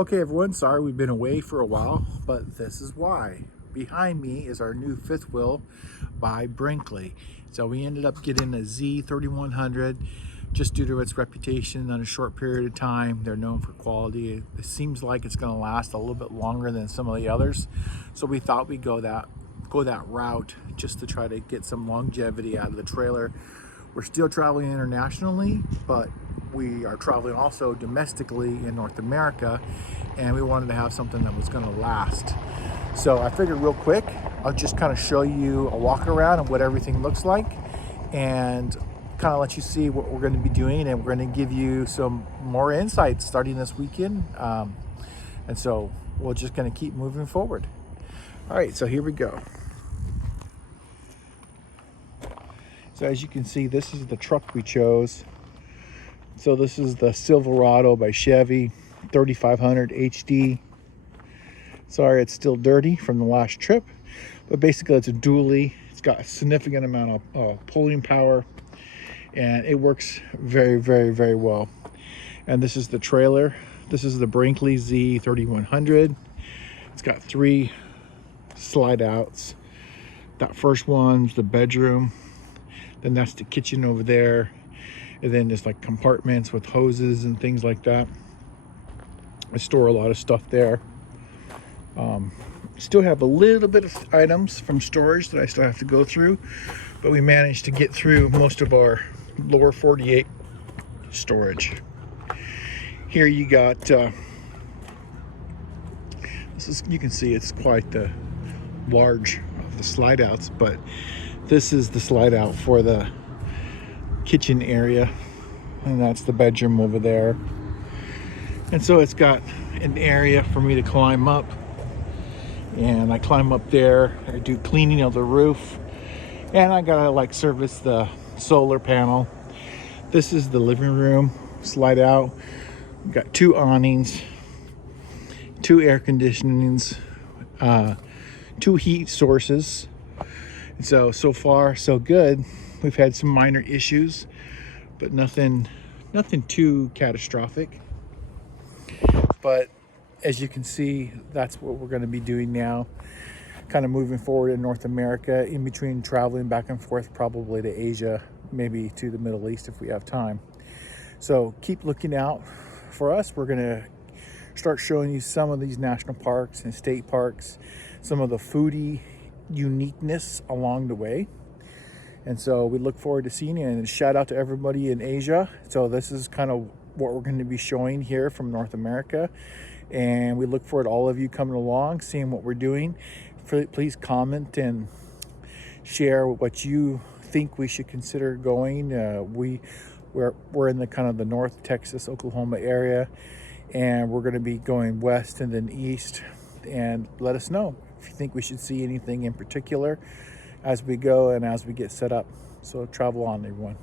Okay everyone, sorry we've been away for a while, but this is why. Behind me is our new fifth wheel by Brinkley. So we ended up getting a Z3100 just due to its reputation in a short period of time. They're known for quality. It seems like it's going to last a little bit longer than some of the others. So we thought we'd go that route just to try to get some longevity out of the trailer. We're still traveling internationally, but we are traveling also domestically in North America, and we wanted to have something that was going to last. So I figured real quick, I'll just kind of show you a walk around of what everything looks like and kind of let you see what we're going to be doing, and we're going to give you some more insights starting this weekend. And so we're just going to keep moving forward. All right, so here we go. So as you can see, this is the truck we chose. So this is the Silverado by Chevy 3500 HD. Sorry, it's still dirty from the last trip, but basically it's a dually. It's got a significant amount of pulling power, and it works very, very, very well. And this is the trailer. This is the Brinkley Z3100. It's got 3 slide outs. That first one's the bedroom. Then that's the kitchen over there. And then there's like compartments with hoses and things like that. I store a lot of stuff there. Still have a little bit of items from storage that I still have to go through, but we managed to get through most of our lower 48 storage. Here you got, you can see it's quite the large of the slide outs, but this is the slide out for the kitchen area, and that's the bedroom over there. And so it's got an area for me to climb up, and I climb up there. I do cleaning of the roof, and I gotta like service the solar panel. This is the living room slide out. We've got 2 awnings, 2 air conditionings, 2 heat sources. So far so good. We've had some minor issues, but nothing too catastrophic. But as you can see, that's what we're going to be doing now, kind of moving forward in North America, in between traveling back and forth probably to Asia, maybe to the Middle East if we have time. So keep looking out for us. We're going to start showing you some of these national parks and state parks, some of the foodie uniqueness along the way. And so we look forward to seeing you, and shout out to everybody in Asia. So this is kind of what we're going to be showing here from North America, and we look forward to all of you coming along, seeing what we're doing. Please comment and share what you think we should consider going. We're in the kind of the North Texas, Oklahoma area, and we're going to be going west and then east. And let us know if you think we should see anything in particular as we go and as we get set up. So travel on, everyone.